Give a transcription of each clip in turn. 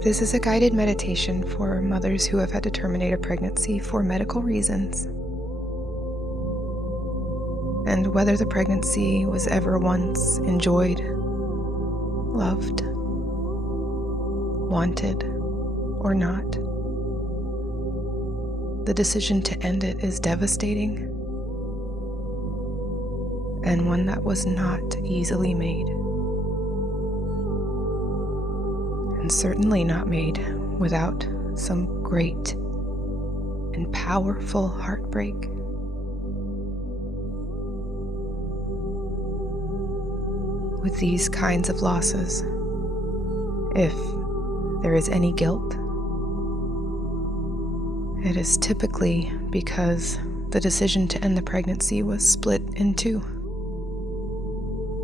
This is a guided meditation for mothers who have had to terminate a pregnancy for medical reasons. And whether the pregnancy was ever once enjoyed, loved, wanted, or not, the decision to end it is devastating and one that was not easily made. And certainly not made without some great and powerful heartbreak. With these kinds of losses, if there is any guilt, it is typically because the decision to end the pregnancy was split in two,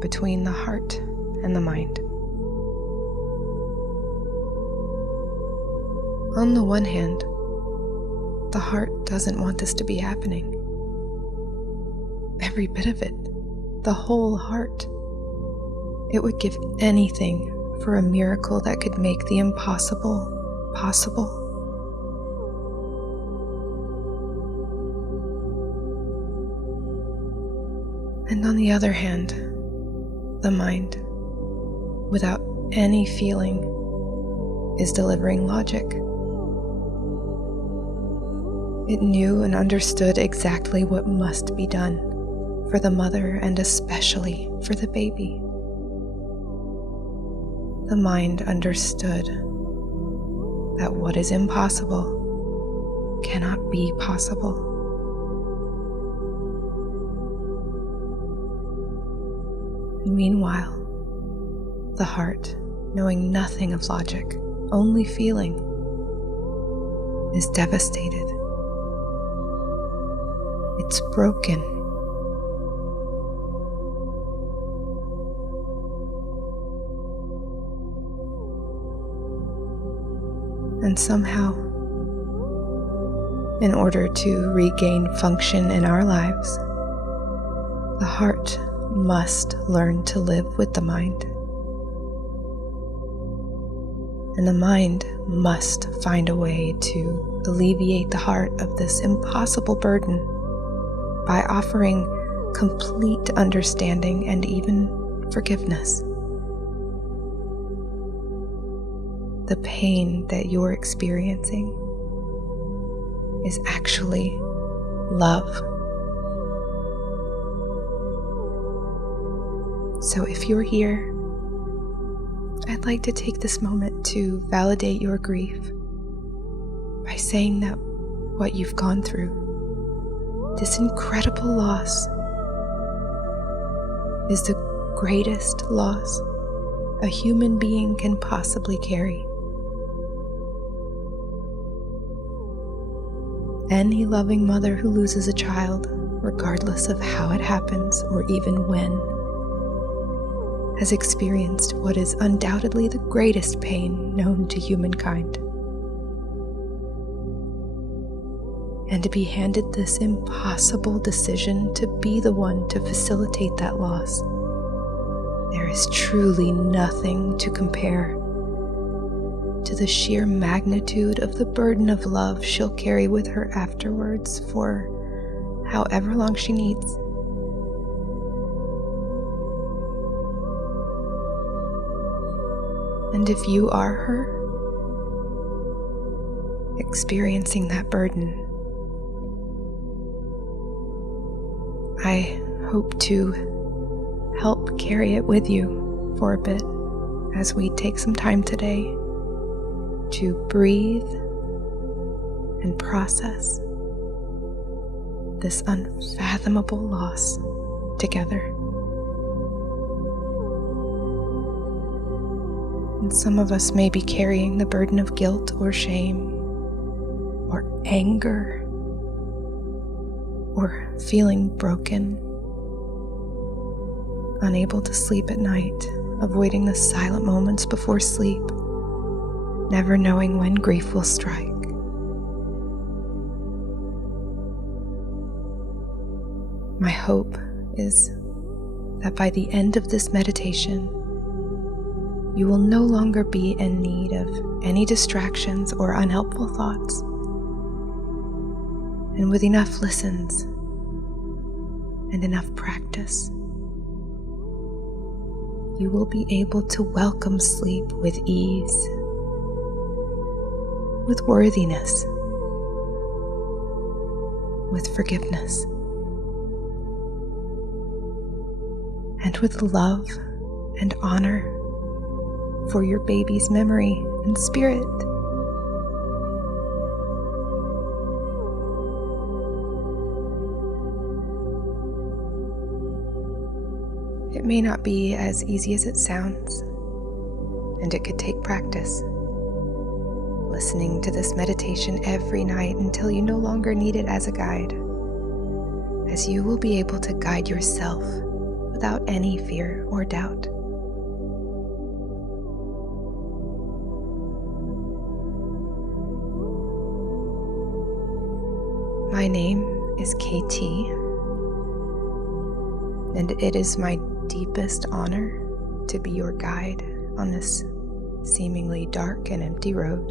between the heart and the mind. On the one hand, the heart doesn't want this to be happening. Every bit of it, the whole heart. It would give anything for a miracle that could make the impossible possible. And on the other hand, the mind, without any feeling, is delivering logic. It knew and understood exactly what must be done for the mother and especially for the baby. The mind understood that what is impossible cannot be possible. Meanwhile, the heart, knowing nothing of logic, only feeling, is devastated. It's broken. And somehow, in order to regain function in our lives, the heart must learn to live with the mind. And the mind must find a way to alleviate the heart of this impossible burden by offering complete understanding and even forgiveness. The pain that you're experiencing is actually love. So if you're here, I'd like to take this moment to validate your grief by saying that what you've gone through, this incredible loss, is the greatest loss a human being can possibly carry. Any loving mother who loses a child, regardless of how it happens or even when, has experienced what is undoubtedly the greatest pain known to humankind. And to be handed this impossible decision to be the one to facilitate that loss, there is truly nothing to compare to the sheer magnitude of the burden of love she'll carry with her afterwards for however long she needs. And if you are her, experiencing that burden, I hope to help carry it with you for a bit as we take some time today to breathe and process this unfathomable loss together. And some of us may be carrying the burden of guilt or shame or anger or feeling broken, unable to sleep at night, avoiding the silent moments before sleep, never knowing when grief will strike. My hope is that by the end of this meditation, You will no longer be in need of any distractions or unhelpful thoughts. And with enough listens and enough practice, you will be able to welcome sleep with ease, with worthiness, with forgiveness, and with love and honor for your baby's memory and spirit. It may not be as easy as it sounds, and it could take practice. Listening to this meditation every night until you no longer need it as a guide, as you will be able to guide yourself without any fear or doubt. My name is KT, and it is my deepest honor to be your guide on this seemingly dark and empty road.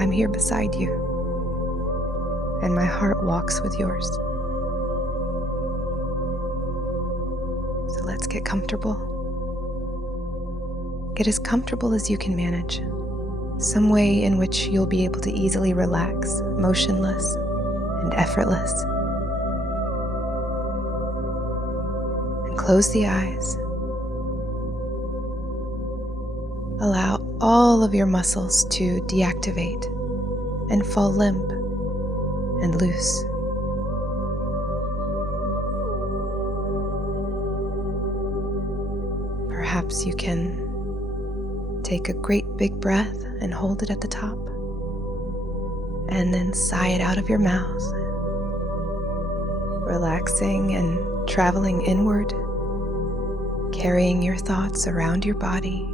I'm here beside you, and my heart walks with yours. So let's get comfortable. Get as comfortable as you can manage. Some way in which you'll be able to easily relax, motionless and effortless. And close the eyes. Allow all of your muscles to deactivate and fall limp and loose. Perhaps you can take a great big breath and hold it at the top, and then sigh it out of your mouth, relaxing and traveling inward, carrying your thoughts around your body,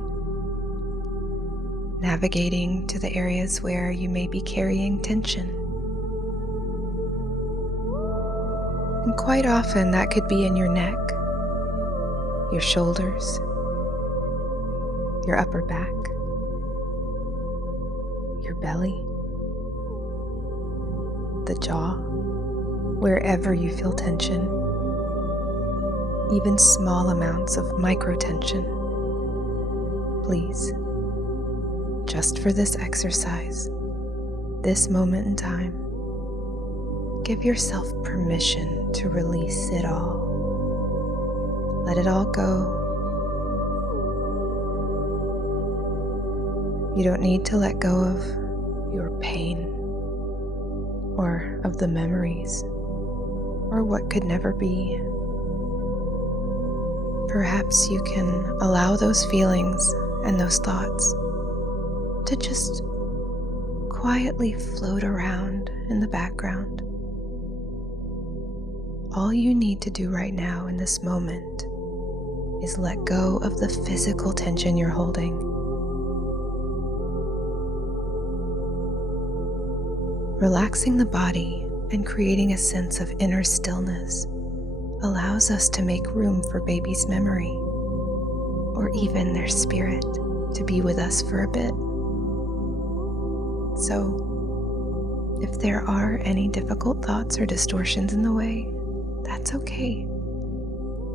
navigating to the areas where you may be carrying tension. And quite often that could be in your neck, your shoulders, your upper back, your belly, the jaw, wherever you feel tension, even small amounts of micro-tension. Please, just for this exercise, this moment in time, give yourself permission to release it all. Let it all go. You don't need to let go of your pain or of the memories or what could never be. Perhaps you can allow those feelings and those thoughts to just quietly float around in the background. All you need to do right now in this moment is let go of the physical tension you're holding. Relaxing the body and creating a sense of inner stillness allows us to make room for baby's memory, or even their spirit, to be with us for a bit. So, if there are any difficult thoughts or distortions in the way, that's okay.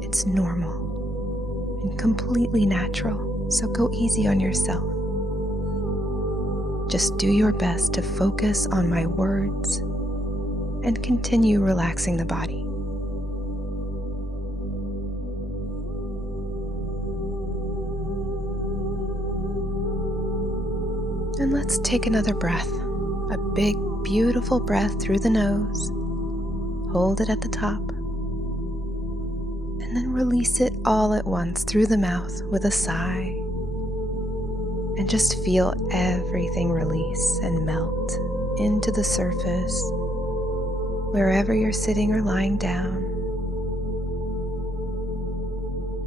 It's normal and completely natural, so go easy on yourself. Just do your best to focus on my words and continue relaxing the body. And let's take another breath, a big, beautiful breath through the nose. Hold it at the top, and then release it all at once through the mouth with a sigh. And just feel everything release and melt into the surface, wherever you're sitting or lying down.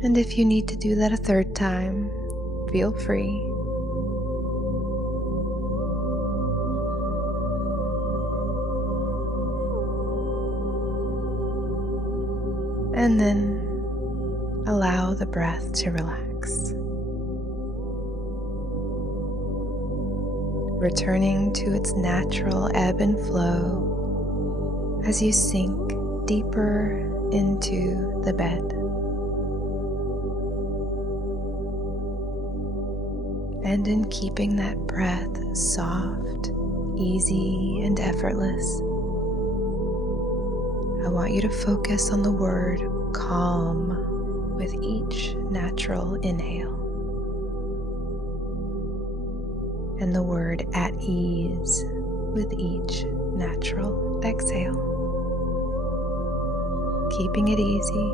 And if you need to do that a third time, feel free. And then allow the breath to relax. relax, returning to its natural ebb and flow as you sink deeper into the bed. And in keeping that breath soft, easy, and effortless, I want you to focus on the word calm with each natural inhale, and the word at ease with each natural exhale. Keeping it easy,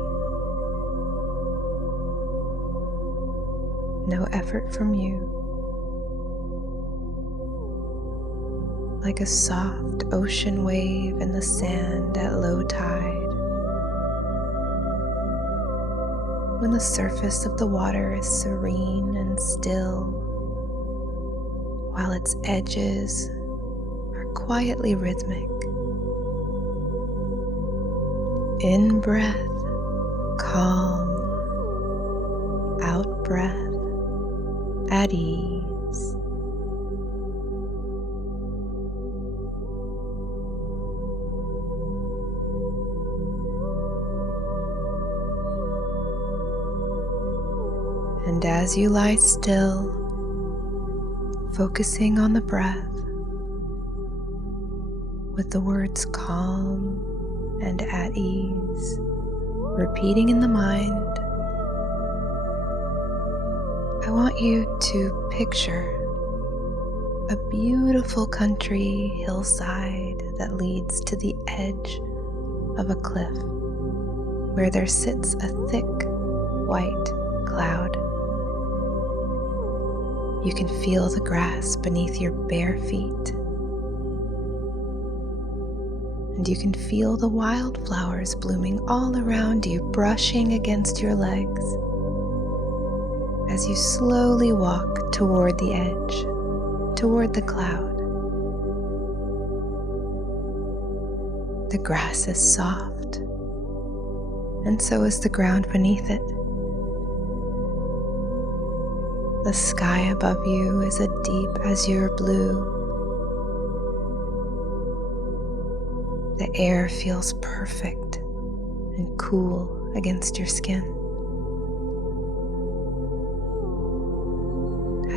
no effort from you, like a soft ocean wave in the sand at low tide. When the surface of the water is serene and still, while its edges are quietly rhythmic. In breath, calm. Out breath, at ease. And as you lie still, focusing on the breath, with the words calm and at ease, repeating in the mind, I want you to picture a beautiful country hillside that leads to the edge of a cliff, where there sits a thick white cloud. You can feel the grass beneath your bare feet, and you can feel the wildflowers blooming all around you, brushing against your legs as you slowly walk toward the edge, toward the cloud. The grass is soft, and so is the ground beneath it. The sky above you is a deep azure blue. The air feels perfect and cool against your skin.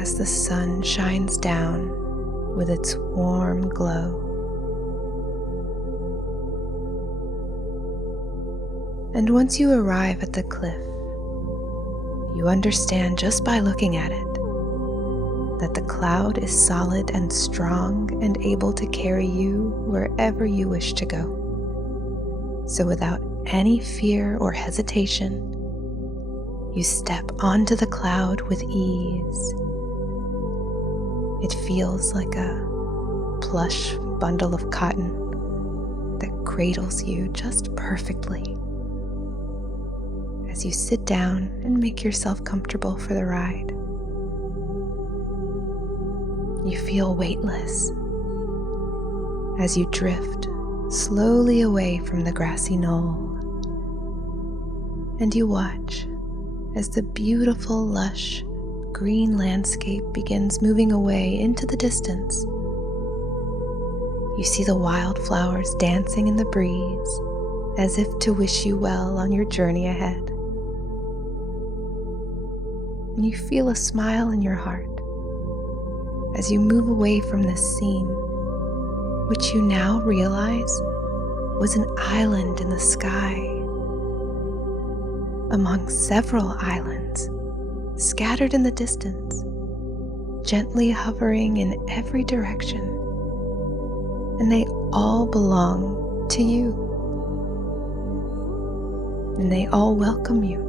As the sun shines down with its warm glow. And once you arrive at the cliff, you understand just by looking at it that the cloud is solid and strong and able to carry you wherever you wish to go. So without any fear or hesitation, you step onto the cloud with ease. It feels like a plush bundle of cotton that cradles you just perfectly as you sit down and make yourself comfortable for the ride. You feel weightless as you drift slowly away from the grassy knoll, and you watch as the beautiful, lush, green landscape begins moving away into the distance. You see the wildflowers dancing in the breeze as if to wish you well on your journey ahead. And you feel a smile in your heart as you move away from this scene, which you now realize was an island in the sky, among several islands scattered in the distance, gently hovering in every direction, and they all belong to you, and they all welcome you.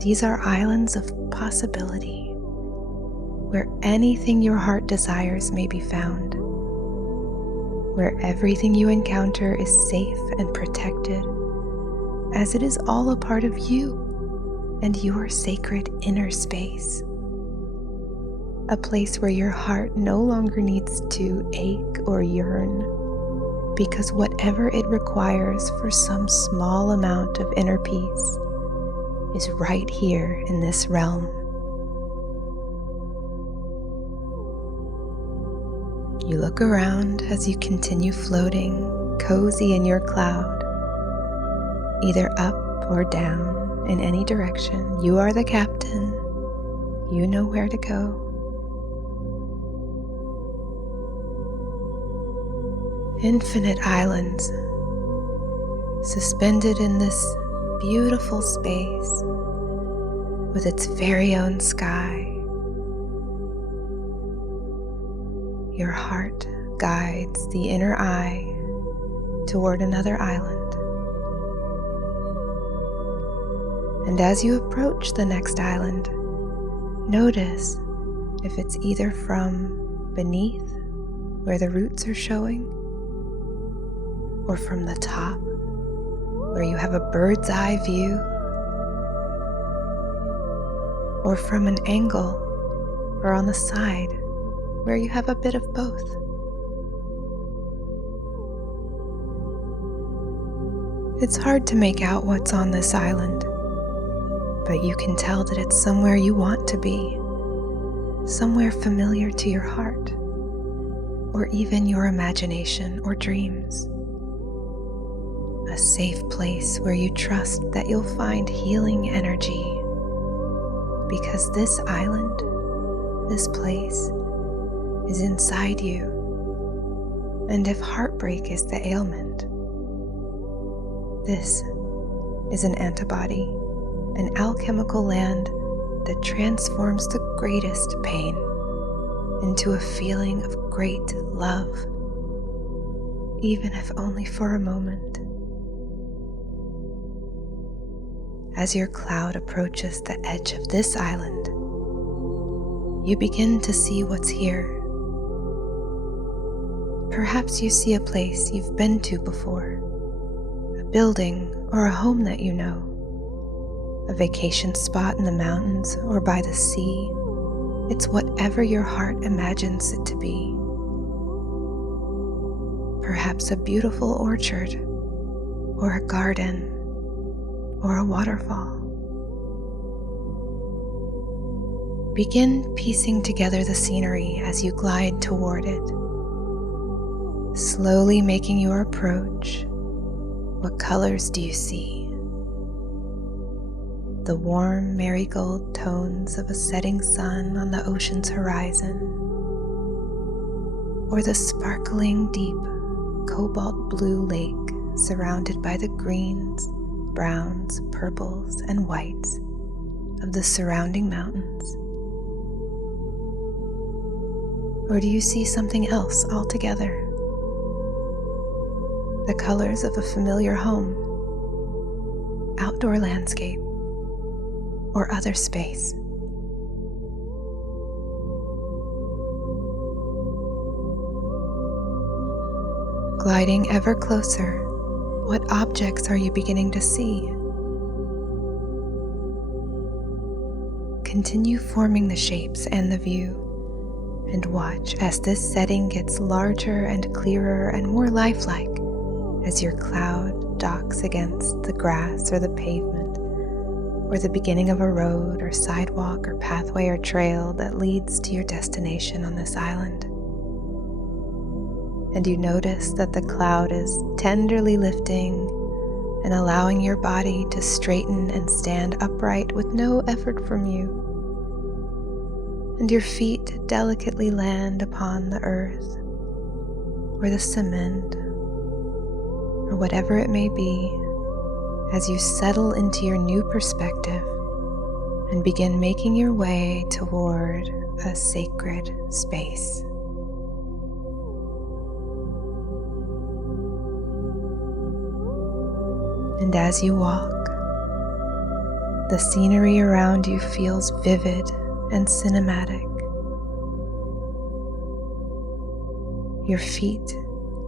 These are islands of possibility, where anything your heart desires may be found, where everything you encounter is safe and protected, as it is all a part of you and your sacred inner space. A place where your heart no longer needs to ache or yearn, because whatever it requires for some small amount of inner peace is right here in this realm. You look around as you continue floating, cozy in your cloud, either up or down in any direction. You are the captain. You know where to go. Infinite islands suspended in this beautiful space with its very own sky. Your heart guides the inner eye toward another island. And as you approach the next island, notice if it's either from beneath, where the roots are showing, or from the top, where you have a bird's eye view, or from an angle or on the side, where you have a bit of both. It's hard to make out what's on this island, but you can tell that it's somewhere you want to be, somewhere familiar to your heart, or even your imagination or dreams. A safe place where you trust that you'll find healing energy, because this island, this place, is inside you. And if heartbreak is the ailment, this is an antibody, an alchemical land that transforms the greatest pain into a feeling of great love, even if only for a moment. As your cloud approaches the edge of this island, you begin to see what's here. Perhaps you see a place you've been to before, a building or a home that you know, a vacation spot in the mountains or by the sea. It's whatever your heart imagines it to be. Perhaps a beautiful orchard, or a garden, or a waterfall. Begin piecing together the scenery as you glide toward it, slowly making your approach. What colors do you see? The warm marigold tones of a setting sun on the ocean's horizon, or the sparkling deep cobalt blue lake surrounded by the greens, browns, purples, and whites of the surrounding mountains? Or do you see something else altogether? The colors of a familiar home, outdoor landscape, or other space. Gliding ever closer, what objects are you beginning to see? Continue forming the shapes and the view, and watch as this setting gets larger and clearer and more lifelike as your cloud docks against the grass or the pavement, or the beginning of a road or sidewalk or pathway or trail that leads to your destination on this island. And you notice that the cloud is tenderly lifting and allowing your body to straighten and stand upright with no effort from you. And your feet delicately land upon the earth, or the cement, or whatever it may be, as you settle into your new perspective and begin making your way toward a sacred space. And as you walk, the scenery around you feels vivid and cinematic. Your feet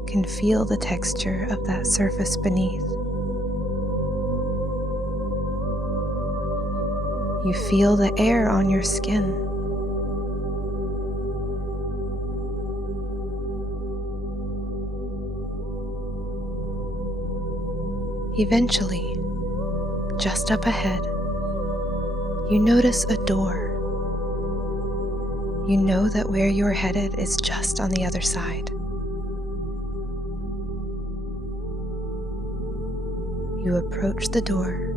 can feel the texture of that surface beneath. You feel the air on your skin. Eventually, just up ahead, you notice a door. You know that where you're headed is just on the other side. You approach the door,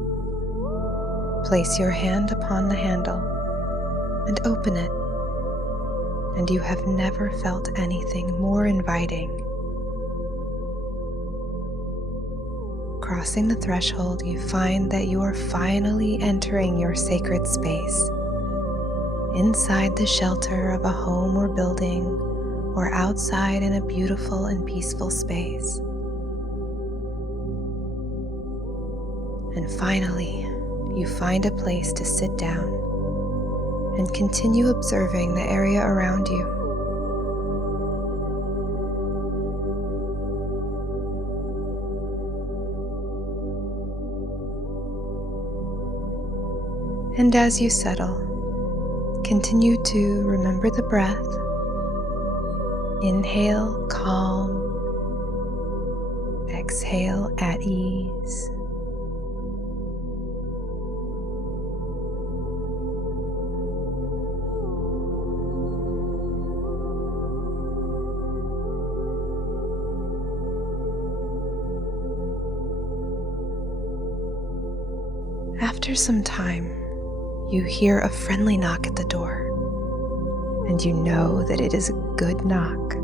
place your hand upon the handle, and open it, and you have never felt anything more inviting. Crossing the threshold, you find that you are finally entering your sacred space, inside the shelter of a home or building, or outside in a beautiful and peaceful space. And finally, you find a place to sit down and continue observing the area around you. And as you settle, continue to remember the breath. Inhale, calm. Exhale, at ease. After some time, you hear a friendly knock at the door, and you know that it is a good knock,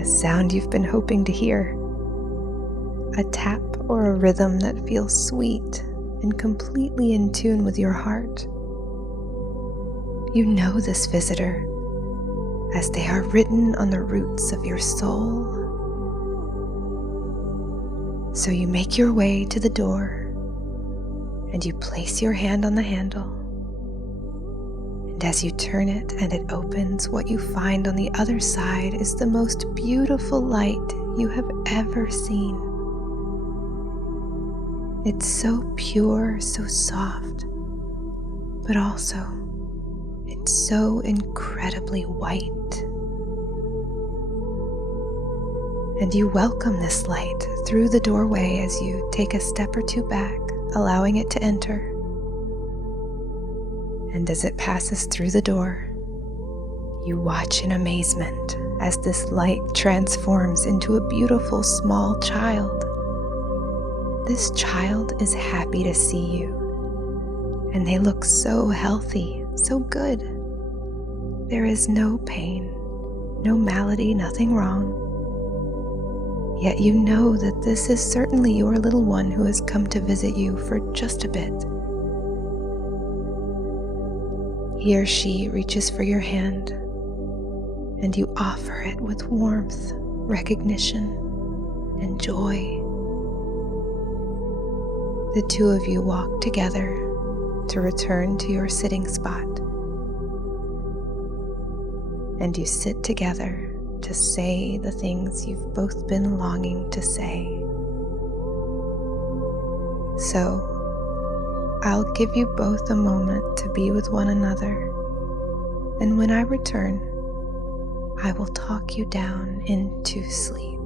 a sound you've been hoping to hear, a tap or a rhythm that feels sweet and completely in tune with your heart. You know this visitor, as they are written on the roots of your soul. So you make your way to the door, and you place your hand on the handle. And as you turn it and it opens, what you find on the other side is the most beautiful light you have ever seen. It's so pure, so soft, but also it's so incredibly white. And you welcome this light through the doorway as you take a step or two back, allowing it to enter. And as it passes through the door, you watch in amazement as this light transforms into a beautiful small child. This child is happy to see you, and they look so healthy, so good. There is no pain, no malady, nothing wrong. Yet you know that this is certainly your little one who has come to visit you for just a bit. He or she reaches for your hand, and you offer it with warmth, recognition, and joy. The two of you walk together to return to your sitting spot, and you sit together to say the things you've both been longing to say. So, I'll give you both a moment to be with one another, and when I return, I will talk you down into sleep.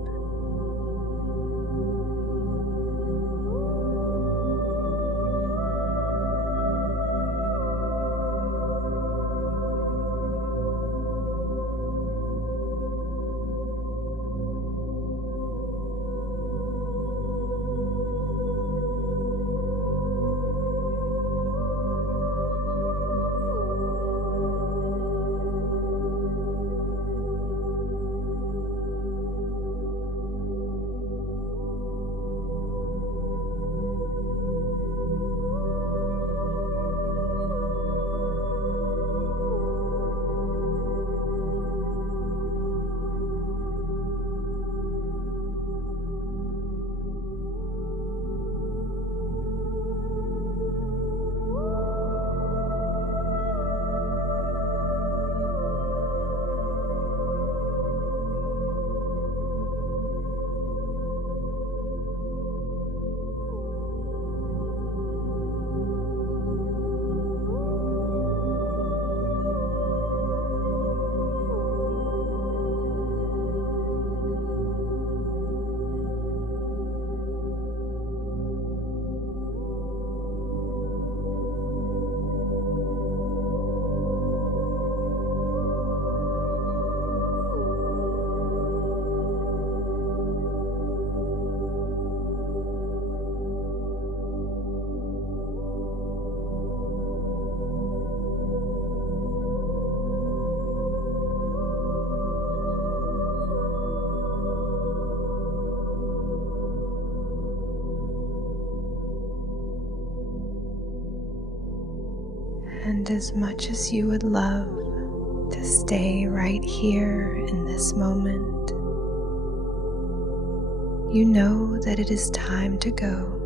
And as much as you would love to stay right here in this moment, you know that it is time to go.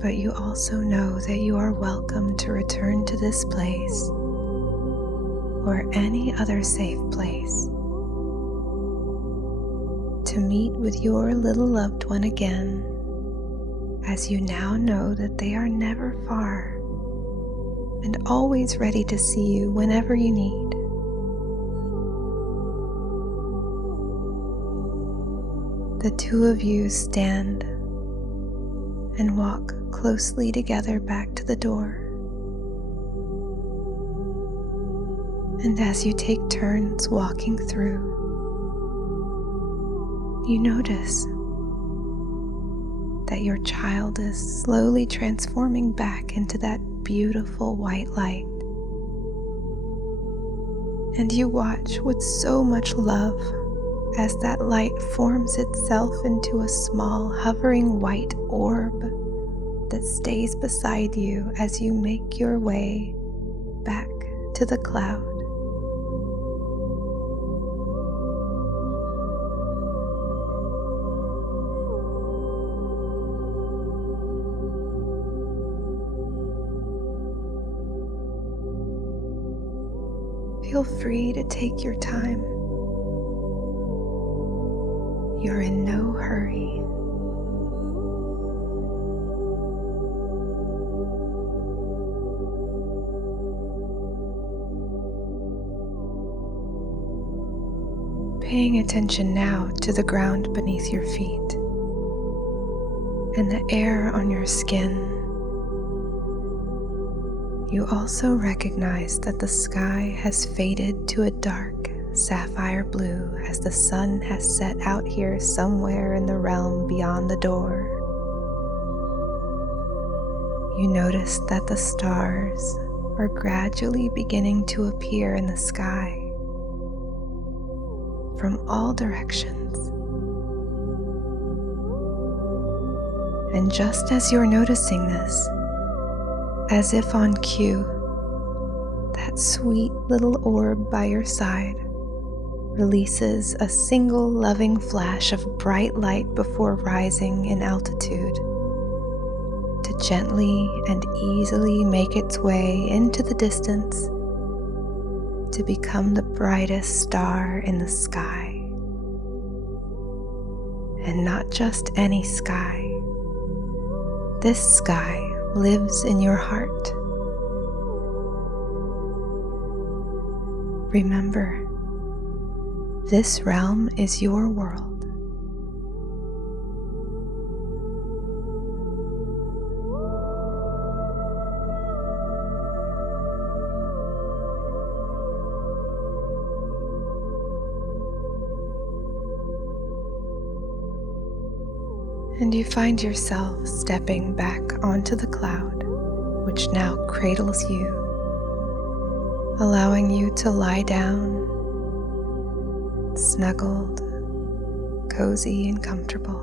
But you also know that you are welcome to return to this place or any other safe place to meet with your little loved one again, as you now know that they are never far and always ready to see you whenever you need. The two of you stand and walk closely together back to the door. And as you take turns walking through, you notice that your child is slowly transforming back into that beautiful white light. And you watch with so much love as that light forms itself into a small hovering white orb that stays beside you as you make your way back to the cloud. Feel free to take your time. You're in no hurry. Paying attention now to the ground beneath your feet and the air on your skin, you also recognize that the sky has faded to a dark sapphire blue as the sun has set out here somewhere in the realm beyond the door. You notice that the stars are gradually beginning to appear in the sky from all directions. And just as you're noticing this, as if on cue, that sweet little orb by your side releases a single loving flash of bright light before rising in altitude to gently and easily make its way into the distance to become the brightest star in the sky. And not just any sky. This sky lives in your heart. Remember, this realm is your world. And you find yourself stepping back onto the cloud, which now cradles you, allowing you to lie down, snuggled, cozy and comfortable.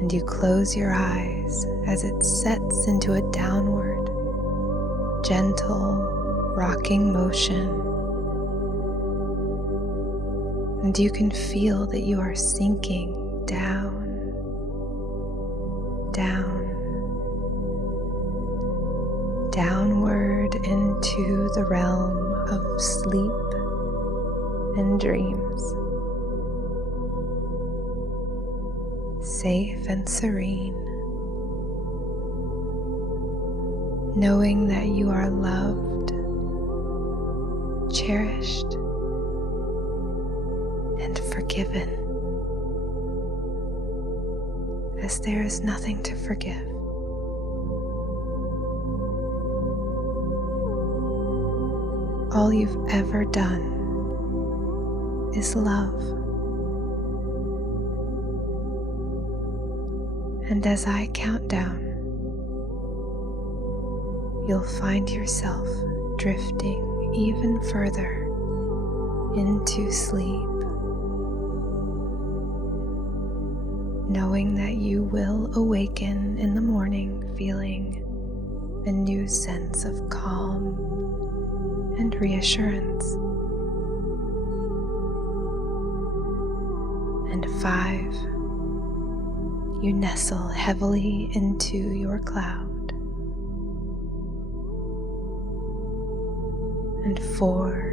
And you close your eyes as it sets into a downward, gentle, rocking motion. And you can feel that you are sinking down, downward into the realm of sleep and dreams, safe and serene, knowing that you are loved, cherished, and forgiven, as there is nothing to forgive. All you've ever done is love. And as I count down, you'll find yourself drifting even further into sleep, knowing that you will awaken in the morning feeling a new sense of calm and reassurance. And 5, you nestle heavily into your cloud. And 4,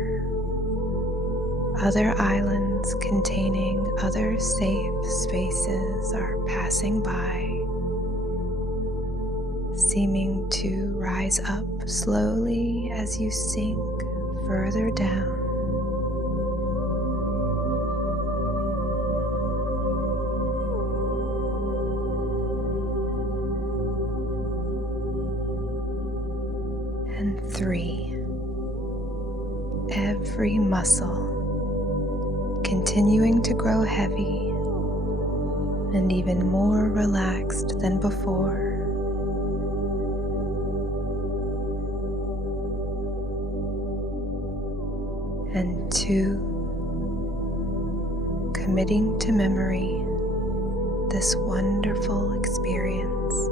other islands containing other safe spaces are passing by, seeming to rise up slowly as you sink further down. And 3, every muscle continuing to grow heavy and even more relaxed than before. And 2, committing to memory this wonderful experience.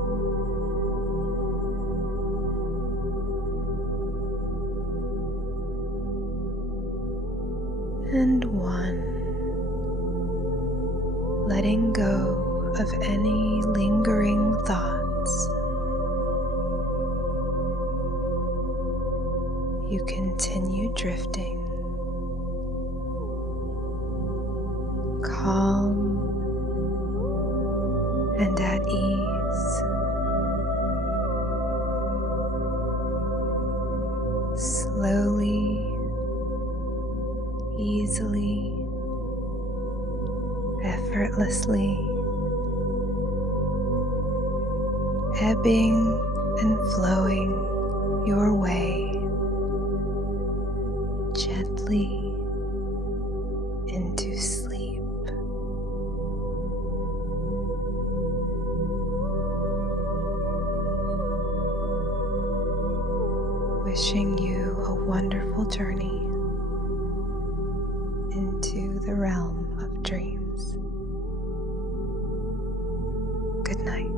And 1, letting go of any lingering thoughts. You continue drifting, calm and at ease. Slowly, easily, effortlessly, ebbing and flowing your way gently into sleep. Wishing you a wonderful journey into the realm of dreams. Good night.